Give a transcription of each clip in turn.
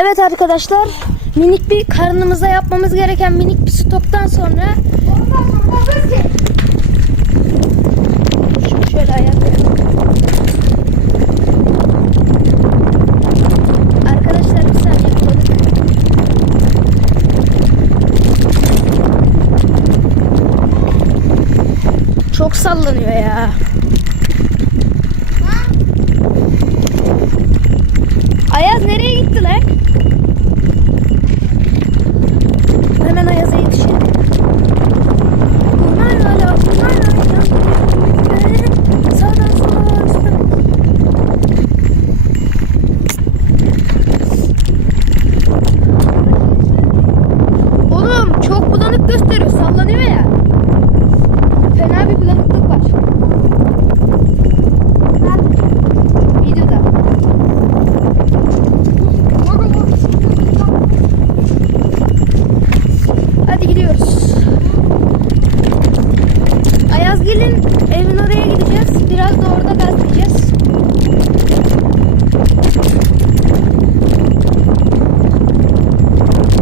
Evet arkadaşlar minik bir karnımıza yapmamız gereken minik bir stoktan sonra. Arkadaşlar bir saniye. Çok sallanıyor ya. Ayaz nereye gitti lan? Hemen Ayaz'a yetişelim. Bunlar hala, bunlar hala. Sağdan sola, üstten. Oğlum çok bulanık gösteriyor, sallanıyor ya. Fena bir bulanıklık var. Videoda. Hadi gidiyoruz. Ayazgil'in evin oraya gideceğiz. Biraz da orada gazlayacağız.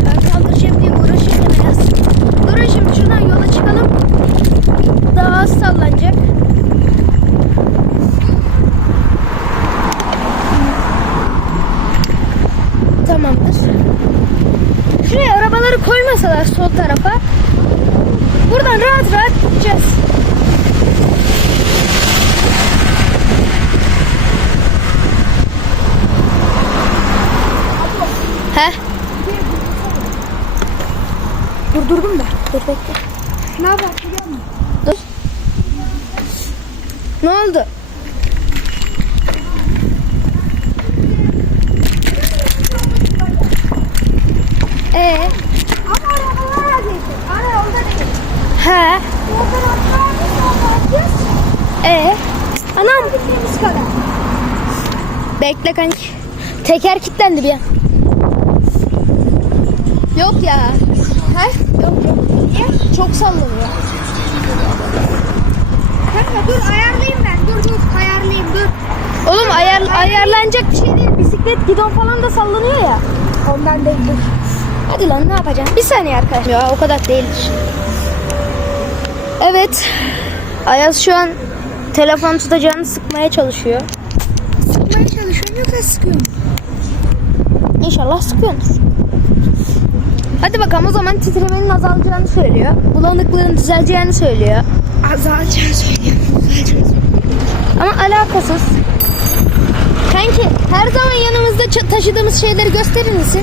Ben kaldıracağım diye uğraşırken Ayaz. Durun şimdi şuradan yola çıkalım. Daha az sallanacak. Tamamdır. Şuraya arabaları koymasalar sol tarafa. Buradan rahat rahat gideceğiz. He? Durdurdum da. Dur bekle. Ne yapar biliyor musun? Dur. Ne oldu? Ee, Ama arabalar geçti. Ara yolda değil. he, O tarafta yapacağız. ee. Anam. Gittiğimiz kadar. Bekle kanki. Teker kilitlendi bir an. Yok ya. He? Yok yok. Niye? Çok sallanıyor. Kanka dur ayarlayayım ben. Dur dur ayarlayayım dur. Oğlum ayar, ayarlanacak bir şey değil. Bisiklet gidon falan da sallanıyor ya. Ondan değil dur. Hadi lan ne yapacaksın? Bir saniye arkadaşlar. Ya o kadar değildir. Evet. Ayaz şu an telefon tutacağını sıkmaya çalışıyor. Sıkmaya çalışıyorum yoksa sıkıyorum. İnşallah sıkıyordur. Hadi bakalım o zaman titremenin azalacağını söylüyor. Bulanıklığın düzeleceğini söylüyor. Azalacağını söylüyorum. Ama alakasız. Kanki her zaman yanımızda taşıdığımız şeyleri gösterir misin?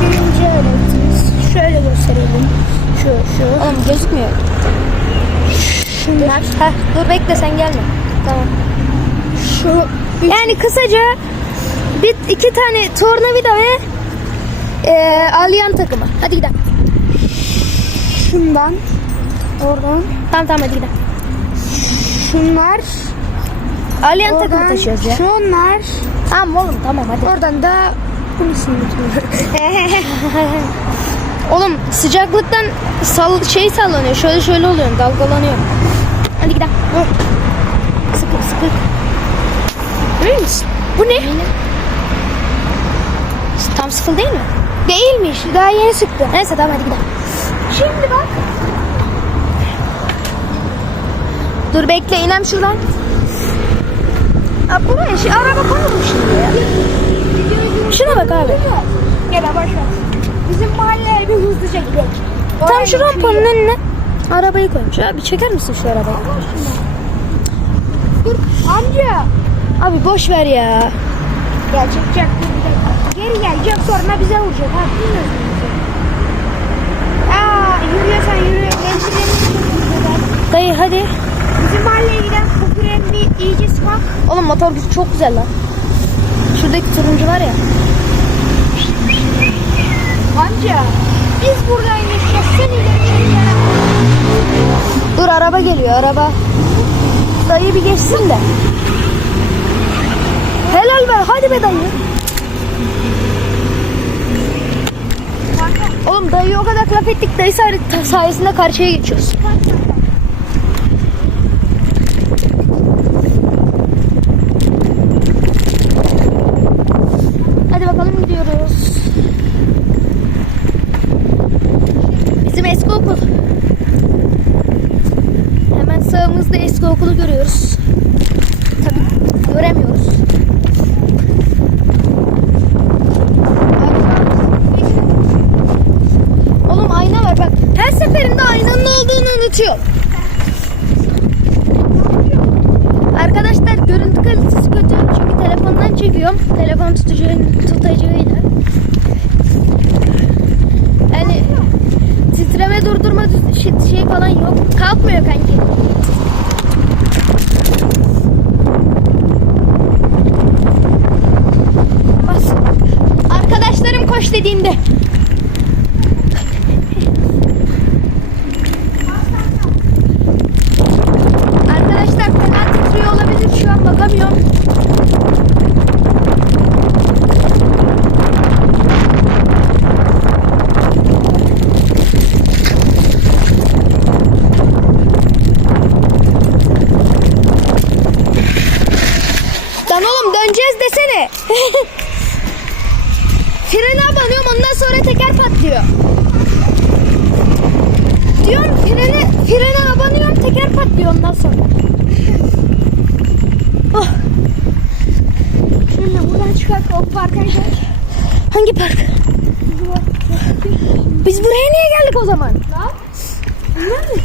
Birinci öğretimiz. Şöyle gösterelim. Şu şu. Oğlum gözükmüyor. Şunlar. Heh, dur bekle sen gelme. Tamam. Şu. Yani kısaca bir iki tane tornavida ve e, alyan takımı. Hadi gidelim. Şundan. Oradan. Tamam tamam hadi gidelim. Şunlar. Takımı Oradan. taşıyoruz ya. Şunlar. Tamam oğlum tamam hadi. Oradan da bunu. Oğlum sıcaklıktan sal şey sallanıyor. Şöyle şöyle oluyor. Dalgalanıyor. Hadi gidelim. Dur. Sıkı sıkı. Görüyor musun? Bu ne? Tam sıkıl değil mi? Değilmiş. Daha yeni sıktı. Neyse tamam hadi gidelim. Şimdi bak. Dur bekle inem şuradan. Aa, buraya şey, araba konulmuş şimdi ya. Şuna bak abi. Gel boş ver. Bizim mahalleye bir hızlıca gidelim. Tam şu rampanın önüne arabayı koymuş. Abi çeker misin şu arabayı? Dur amca. Abi boş ver ya. Dur bir dakika. Gelecek sonra bize vuracak. Bizi. Aa yürüyorsan yürü. Gençlerin Dayı hadi. Bizim mahalleye giden popüler bir iyicesi bak. Oğlum motor gücü çok güzel lan. Şuradaki turuncu var ya. Amca biz buradan geçeceğiz. Sen ileri Dur araba geliyor araba. Dayı bir geçsin de. Helal be hadi be dayı. Oğlum dayı o kadar laf ettik dayı say- sayesinde karşıya geçiyoruz. Hadi bakalım motorun tutacağıyla. Yani titreme durdurma düz- şey, şey falan yok. Kalkmıyor kanki. Bas. Arkadaşlarım koş dediğinde. Arkadaşlar fena titriyor olabilir. Şu an bakamıyorum. Lan oğlum döneceğiz desene. Frene abanıyorum ondan sonra teker patlıyor. Diyorum frene, frene abanıyorum teker patlıyor ondan sonra. Oh. Şimdi buradan çıkar o parka gider. Hangi park? Biz buraya niye geldik o zaman? Nerede?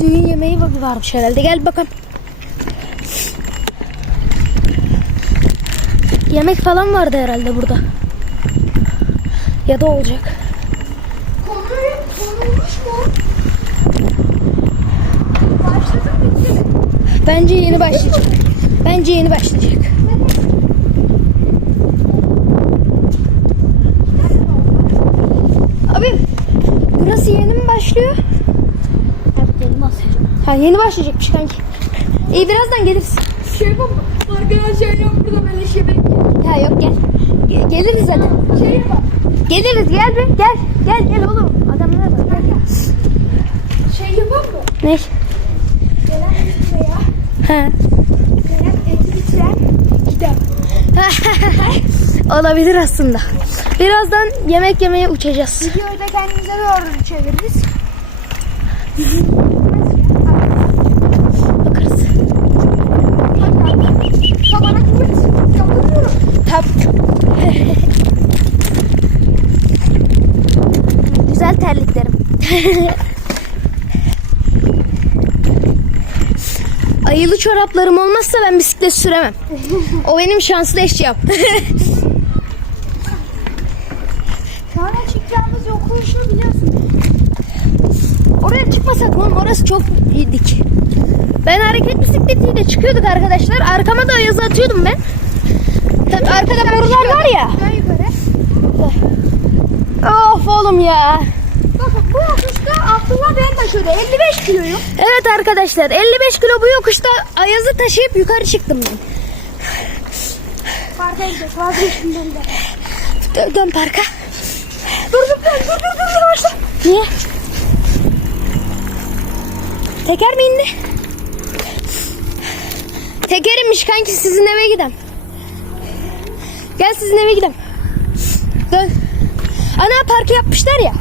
Düğün yemeği varmış herhalde. Gel bakalım. Yemek falan vardı herhalde burada. Ya da olacak. Konu, konulmuş mu? Başladı mı? Bence yeni başlayacak. Bence yeni başlayacak. Abi burası yeni mi başlıyor? Evet benim asacağım. Ha yeni başlayacakmış kanki. İyi birazdan geliriz. Şey baba. Arkadaşlar yok burada böyle şey bekliyor. Ha yok gel. Ge- geliriz zaten. Şey yapar. Geliriz gel be gel. Gel gel oğlum. Adamlar var. Gel. Şey yapar mı? Ne? Gelen. Gelen eti bitiren gider. Olabilir aslında. Birazdan yemek yemeye uçacağız. Videoyu da kendimize doğru çeviririz. Ayılı çoraplarım olmazsa ben bisiklet süremem. O benim şanslı eşyam. Sonra çıkacağımız yokuşu biliyorsun. Oraya çıkmasak mı? Orası çok dik. Ben hareket bisikletiyle çıkıyorduk arkadaşlar. Arkama da yazı atıyordum ben. Tabii arkada borular var ya. Of oğlum ya. Ben taşıyordu. 55 kiloyu. Evet arkadaşlar 55 kilo bu yokuşta Ayaz'ı taşıyıp yukarı çıktım ben. Parka. Vazgeçtim ben de. Dön, dön parka. Dur dur dur dur dur dur yavaşla. Niye? Teker mi indi? Tekerimmiş kanki sizin eve gidem. Gel sizin eve gidem. Dön. Ana parkı yapmışlar ya.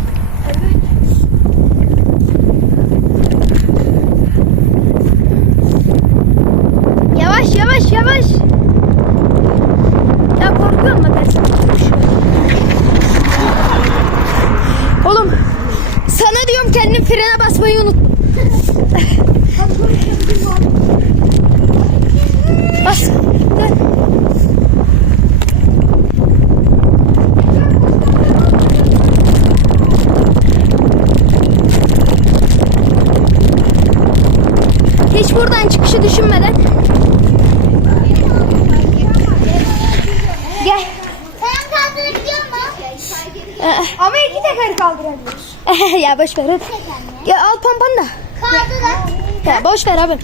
Yavaş yavaş yavaş. Ya korkuyorum bak ben. Oğlum sana diyorum kendim frene basmayı unuttum. Bas. Dön. Hiç buradan çıkışı düşünmeden. Gel. Sen kaldırabiliyor musun? Ee, Ama iki teker kaldırabiliyoruz. ya boş ver. hadi. Ya al pompanı da. Ya boş ver abi.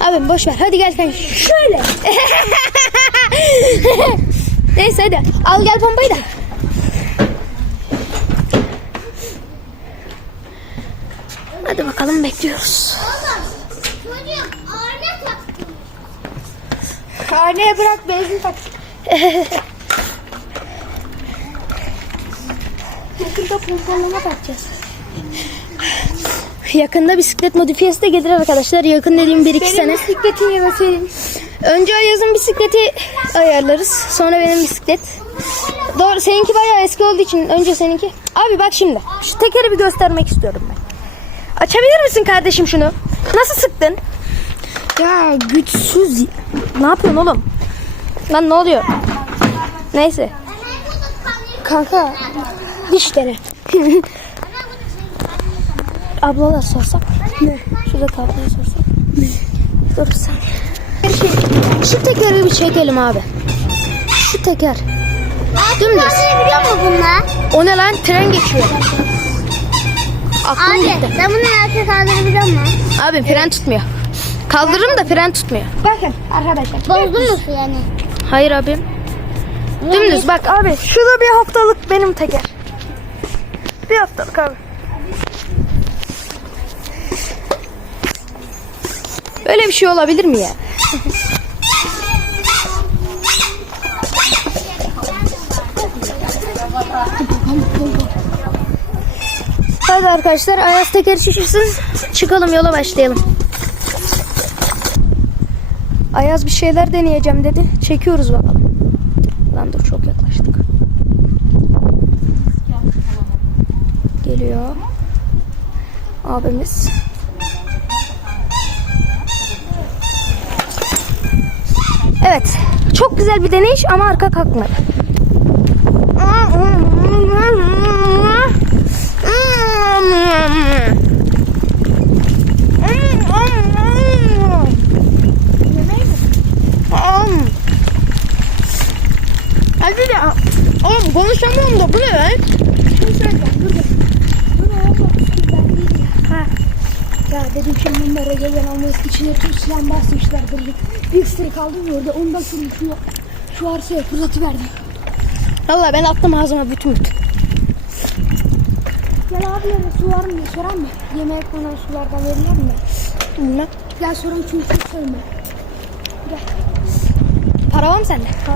Abi boş ver. Hadi gel kanka. Şöyle. Neyse hadi. Al gel pompayı da. Hadi bakalım bekliyoruz. Karneye bırak benzin tak. Yakında pompalama takacağız. Yakında bisiklet modifiyesi de gelir arkadaşlar. Yakın dediğim 1-2 sene. bisikletin yemeseydin. Önce Ayaz'ın bisikleti ayarlarız. Sonra benim bisiklet. Doğru seninki bayağı eski olduğu için önce seninki. Abi bak şimdi. Şu tekeri bir göstermek istiyorum ben. Açabilir misin kardeşim şunu? Nasıl sıktın? Ya güçsüz. Ne yapıyorsun oğlum? Lan ne oluyor? Neyse. Kanka diş dene. Ablalar sorsak. Ne? Şurada ablaya sorsak. Dur sen. Şey, şu tekeri bir çekelim abi. Şu teker. Dümdüz. biliyor musun bunlar? O ne lan? Tren geçiyor. Aklım Abi gitti. sen bunu erkek halini biliyor musun? Abi fren tutmuyor. Kaldırırım da fren tutmuyor. Bakın arkadaşlar. Bozdun mu yani? Hayır abim. Dümdüz bak abi. Şurada bir haftalık benim teker. Bir haftalık abi. Öyle bir şey olabilir mi ya? Hadi arkadaşlar Ayaz teker şişirsin. Çıkalım yola başlayalım. Ayaz bir şeyler deneyeceğim dedi. Çekiyoruz bakalım. Lan dur çok yaklaştık. Geliyor. Abimiz. Evet. Çok güzel bir deneyiş ama arka kalkmadı. Hadi ya. Oğlum konuşamıyorum da bu ne lan? Ha. Ya dedim şimdi bunlara gelen alması içine tüm silah basmışlar böyle. Bir ısırık aldım ya orada ondan sonra şu, şu arsaya fırlatıverdim. Valla ben attım ağzıma bütün bütün. Gel abilere su var mı diye soran mı? Yemeğe konan sulardan verirler mi? Bilmem. Gel sorun çünkü çok söyleme. Gel. Para var mı sende? Kal.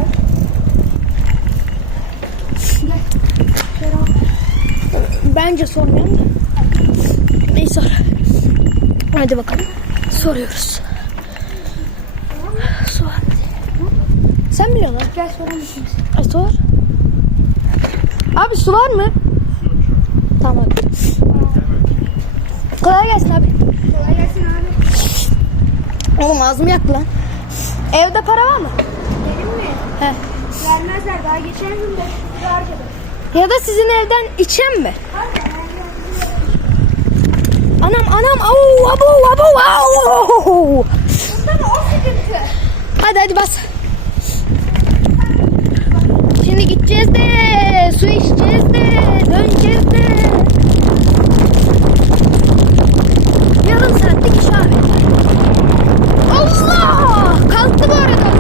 Gel. Soran. Bence sormayalım da. Neyse. Hadi bakalım. Soruyoruz. Sor. Sen biliyorsun lan. Gel soran mısın? E, sor. Abi su var mı? Tamam abi. Kolay gelsin abi. Kolay gelsin abi. Oğlum ağzımı yaktı lan. Evde para var mı? Benim mi? He. Vermezler daha geçen gün de şurada harcadım. Ya da sizin evden içen mi? Anam anam au abu abu au. Da o sıkıntı. Hadi hadi bas. Şimdi gideceğiz de su içeceğiz de döneceğiz de. Yarım saatlik iş abi. Allah! Kalktı bu arada.